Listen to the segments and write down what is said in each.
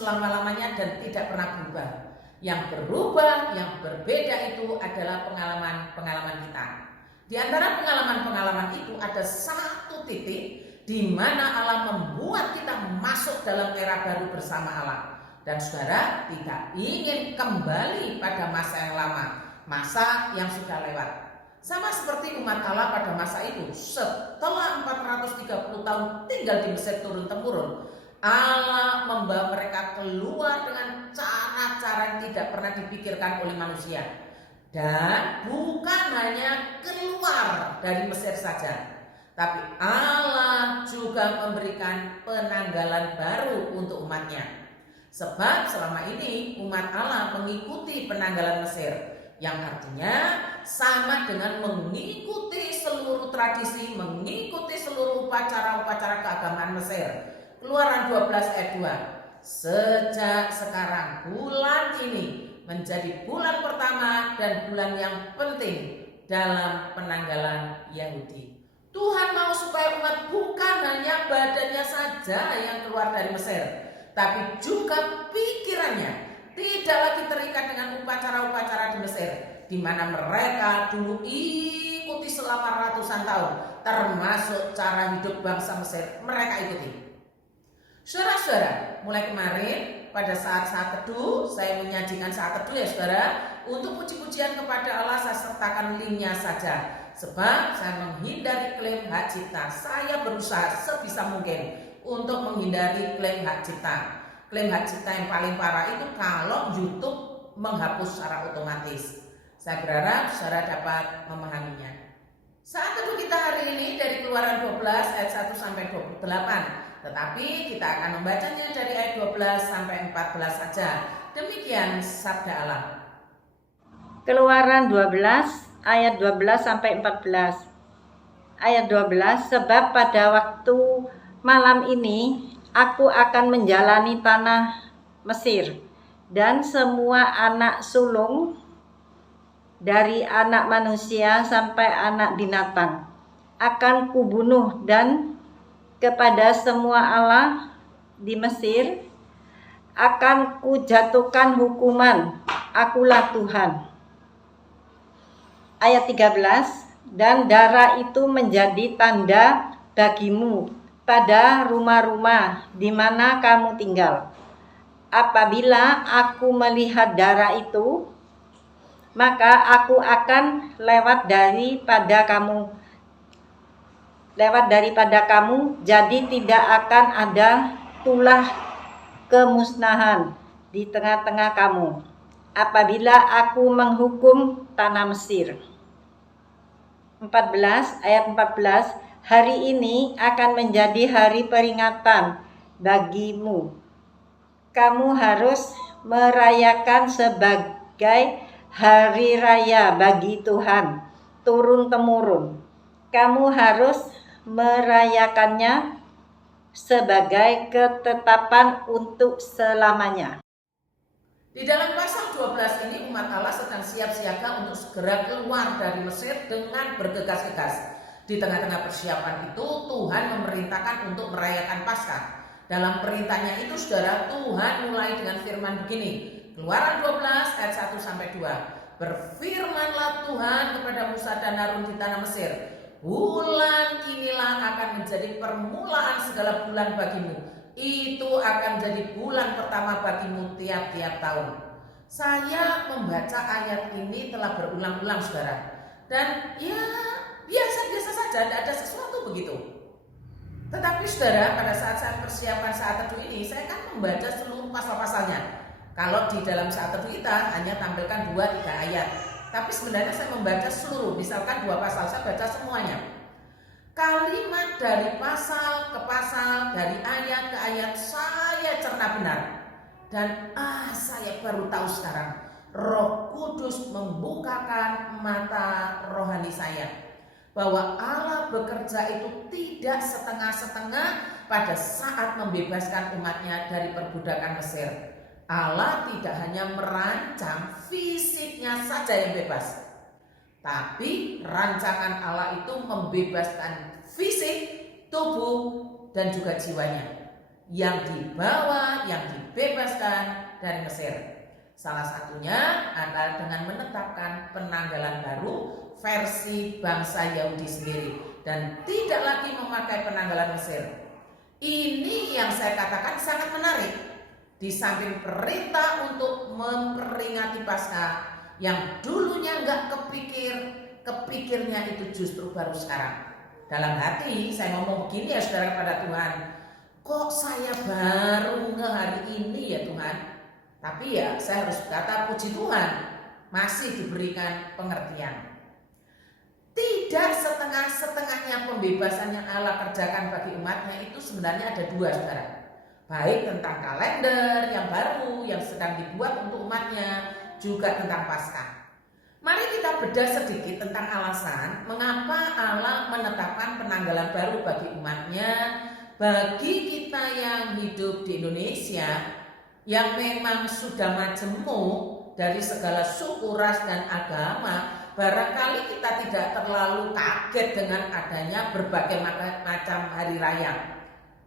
selama-lamanya dan tidak pernah berubah. Yang berubah, yang berbeda itu adalah pengalaman-pengalaman kita. Di antara pengalaman-pengalaman itu ada satu titik di mana Allah membuat kita masuk dalam era baru bersama Allah. Dan saudara tidak ingin kembali pada masa yang lama, masa yang sudah lewat. Sama seperti umat Allah pada masa itu, setelah 430 tahun tinggal di Mesir turun-temurun, Allah membawa mereka keluar dengan cara-cara yang tidak pernah dipikirkan oleh manusia. Dan bukan hanya keluar dari Mesir saja, tapi Allah juga memberikan penanggalan baru untuk umatnya. Sebab selama ini umat Allah mengikuti penanggalan Mesir, yang artinya sama dengan mengikuti seluruh tradisi, mengikuti seluruh upacara-upacara keagamaan Mesir. Keluaran 12 ayat 2. Sejak sekarang bulan ini menjadi bulan pertama dan bulan yang penting dalam penanggalan Yahudi. Tuhan mau supaya umat bukan hanya badannya saja yang keluar dari Mesir, tapi juga pikirannya tidak lagi terikat dengan upacara-upacara di Mesir, di mana mereka dulu ikuti selama ratusan tahun, termasuk cara hidup bangsa Mesir mereka ikuti. Saudara-saudara, mulai kemarin pada saat-saat teduh, saya menyajikan saat teduh ya saudara, untuk puji-pujian kepada Allah saya sertakan linknya saja. Sebab saya menghindari klaim hak cipta. Saya berusaha sebisa mungkin untuk menghindari klaim hak cipta. Klaim hak cipta yang paling parah itu kalau YouTube menghapus secara otomatis. Saya berharap saudara dapat memahaminya. Saat teduh kita hari ini dari Keluaran 12 ayat 1 sampai 28. Tetapi kita akan membacanya dari ayat 12 sampai 14 saja. Demikian sabda Allah. Keluaran 12 ayat 12 sampai 14. Ayat 12, sebab pada waktu malam ini aku akan menjalani tanah Mesir, dan semua anak sulung dari anak manusia sampai anak binatang akan kubunuh, dan kepada semua Allah di Mesir akan kujatuhkan hukuman. Akulah Tuhan. Ayat 13, dan darah itu menjadi tanda bagimu pada rumah-rumah di mana kamu tinggal. Apabila aku melihat darah itu, maka aku akan lewat daripada kamu, jadi tidak akan ada tulah kemusnahan di tengah-tengah kamu apabila aku menghukum tanah Mesir. 14, hari ini akan menjadi hari peringatan bagimu. Kamu harus merayakan sebagai hari raya bagi Tuhan turun-temurun. Kamu harus merayakannya sebagai ketetapan untuk selamanya. Di dalam pasal 12 ini umat Allah sedang siap siaga untuk segera keluar dari Mesir dengan bergegas-gegas. Di tengah-tengah persiapan itu Tuhan memerintahkan untuk merayakan Paskah. Dalam perintahnya itu saudara, Tuhan mulai dengan firman begini. Keluaran 12 ayat 1 sampai 2. Berfirmanlah Tuhan kepada Musa dan Harun di tanah Mesir. Bulan inilah akan menjadi permulaan segala bulan bagimu. Itu akan jadi bulan pertama bagimu tiap-tiap tahun. Saya membaca ayat ini telah berulang-ulang saudara. Dan ya biasa-biasa saja, tidak ada sesuatu begitu. Tetapi saudara, pada saat persiapan saat teduh ini, saya akan membaca seluruh pasal-pasalnya. Kalau di dalam saat teduh kita hanya tampilkan 2-3 ayat. Tapi sebenarnya saya membaca seluruh, misalkan 2 pasal, saya baca semuanya. Kalimat dari pasal ke pasal, dari ayat ke ayat saya cerna benar. Dan saya baru tahu sekarang, Roh Kudus membukakan mata rohani saya, bahwa Allah bekerja itu tidak setengah-setengah pada saat membebaskan umatnya dari perbudakan Mesir. Allah tidak hanya merancang fisiknya saja yang bebas, tapi rancangan Allah itu membebaskan fisik, tubuh, dan juga jiwanya. yang dibawa, yang dibebaskan dari Mesir. Salah satunya adalah dengan menetapkan penanggalan baru versi bangsa Yahudi sendiri dan tidak lagi memakai penanggalan Mesir. Ini yang saya katakan sangat menarik. Di samping perintah untuk memperingati Paskah yang dulunya nggak kepikirnya itu justru baru sekarang. Dalam hati saya ngomong begini ya saudara kepada Tuhan, kok saya baru hari ini ya Tuhan. Tapi ya saya harus berkata puji Tuhan masih diberikan pengertian. Tidak setengah-setengahnya pembebasan yang Allah kerjakan bagi umatnya itu sebenarnya ada dua saudara. Baik tentang kalender yang baru yang sedang dibuat untuk umatnya, juga tentang Paskah. Mari kita bedah sedikit tentang alasan mengapa Allah menetapkan penanggalan baru bagi umatnya. Bagi kita yang hidup di Indonesia yang memang sudah majemuk dari segala suku, ras, dan agama, barangkali kita tidak terlalu kaget dengan adanya berbagai macam hari raya.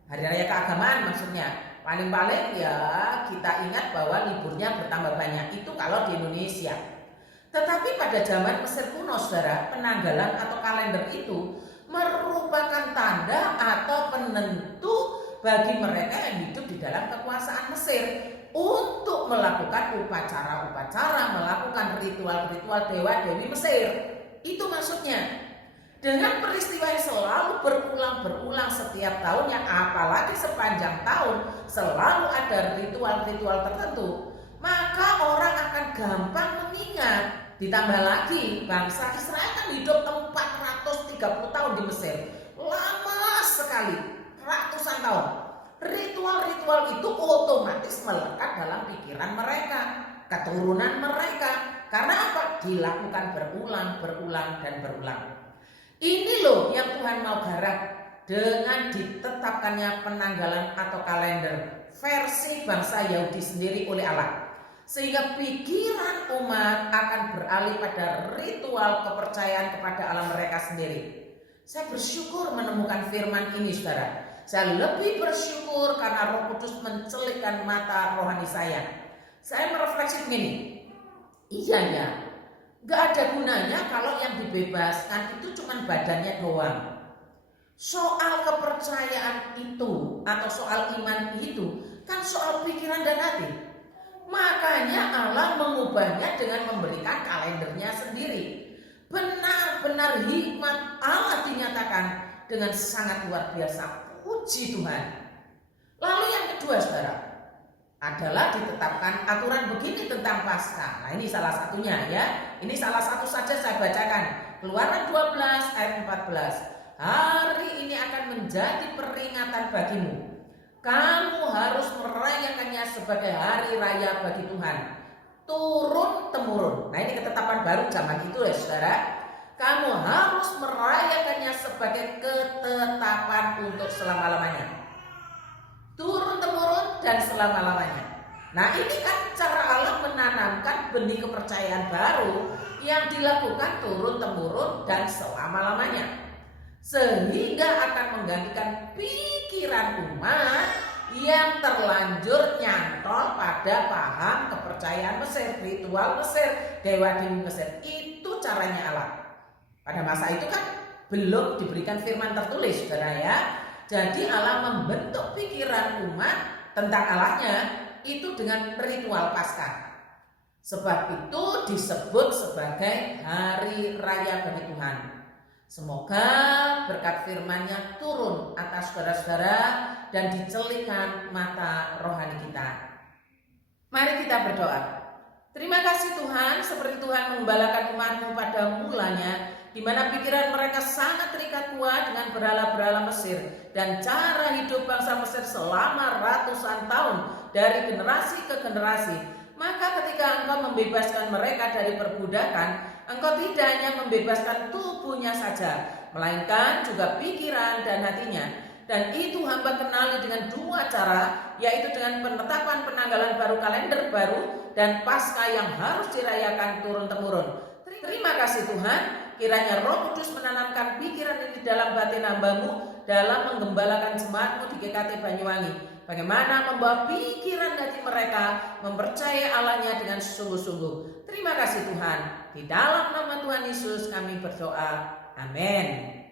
Hari raya keagamaan maksudnya. Paling-paling ya kita ingat bahwa liburnya bertambah banyak. Itu kalau di Indonesia. Tetapi pada zaman Mesir kuno saudara, penanggalan atau kalender itu merupakan tanda atau penentu bagi mereka yang hidup di dalam kekuasaan Mesir untuk melakukan upacara-upacara, melakukan ritual-ritual dewa-dewi Mesir. Itu maksudnya. Dengan peristiwa yang selalu berulang setiap tahunnya, apalagi sepanjang tahun selalu ada ritual-ritual tertentu, maka orang akan gampang mengingat. Ditambah lagi bangsa Israel kan hidup 430 tahun di Mesir, lama sekali, ratusan tahun. Ritual-ritual itu otomatis melekat dalam pikiran mereka, keturunan mereka. Karena apa? Dilakukan berulang, dan berulang. Ini loh yang Tuhan mau garap dengan ditetapkannya penanggalan atau kalender versi bangsa Yahudi sendiri oleh Allah. Sehingga pikiran umat akan beralih pada ritual kepercayaan kepada Allah mereka sendiri. Saya bersyukur menemukan firman ini saudara. Saya lebih bersyukur karena Roh Kudus mencelikkan mata rohani saya. Saya merefleksi begini, iya ya, gak ada gunanya kalau yang dibebaskan itu cuma badannya doang. Soal kepercayaan itu atau soal iman itu kan soal pikiran dan hati. Makanya Allah mengubahnya dengan memberikan kalendernya sendiri. Benar-benar hikmat Allah dinyatakan dengan sangat luar biasa. Puji Tuhan. Lalu yang kedua saudara adalah ditetapkan aturan begini tentang Paskah. Nah ini salah satunya ya. Ini salah satu saja saya bacakan. Keluaran 12 ayat 14. Hari ini akan menjadi peringatan bagimu. Kamu harus merayakannya sebagai hari raya bagi Tuhan. Turun temurun. Nah ini ketetapan baru zaman itu ya saudara. Kamu harus merayakannya sebagai ketetapan untuk selama-lamanya. Turun temurun dan selama-lamanya. Nah ini kan cara Allah menanamkan benih kepercayaan baru yang dilakukan turun temurun dan selama-lamanya, sehingga akan menggantikan pikiran umat yang terlanjur nyantol pada paham kepercayaan Mesir, ritual Mesir, dewa-dewi Mesir. Itu caranya Allah. Pada masa itu kan belum diberikan firman tertulis saudara ya. Jadi Allah membentuk pikiran umat tentang Allahnya itu dengan ritual Paskah. Sebab itu disebut sebagai hari raya bagi Tuhan. Semoga berkat firman-Nya turun atas saudara-saudara dan dicelikkan mata rohani kita. Mari kita berdoa. Terima kasih Tuhan, seperti Tuhan mengembalakan umat-Mu pada mulanya, di mana pikiran mereka sangat terikat kuat dengan berhala-berhala Mesir dan cara hidup bangsa Mesir selama ratusan tahun dari generasi ke generasi. Maka ketika Engkau membebaskan mereka dari perbudakan, Engkau tidak hanya membebaskan tubuhnya saja, melainkan juga pikiran dan hatinya. Dan itu hamba kenali dengan dua cara, yaitu dengan penetapan penanggalan baru, kalender baru, dan Paskah yang harus dirayakan turun-temurun. Terima kasih Tuhan. kiranya Roh Kudus menanamkan pikiran ini dalam batin hamba-Mu dalam menggembalakan jemaat-Mu di GKT Banyuwangi. Bagaimana membawa pikiran hati mereka mempercayai Allahnya dengan sungguh-sungguh. Terima kasih Tuhan. Di dalam nama Tuhan Yesus kami berdoa. Amin.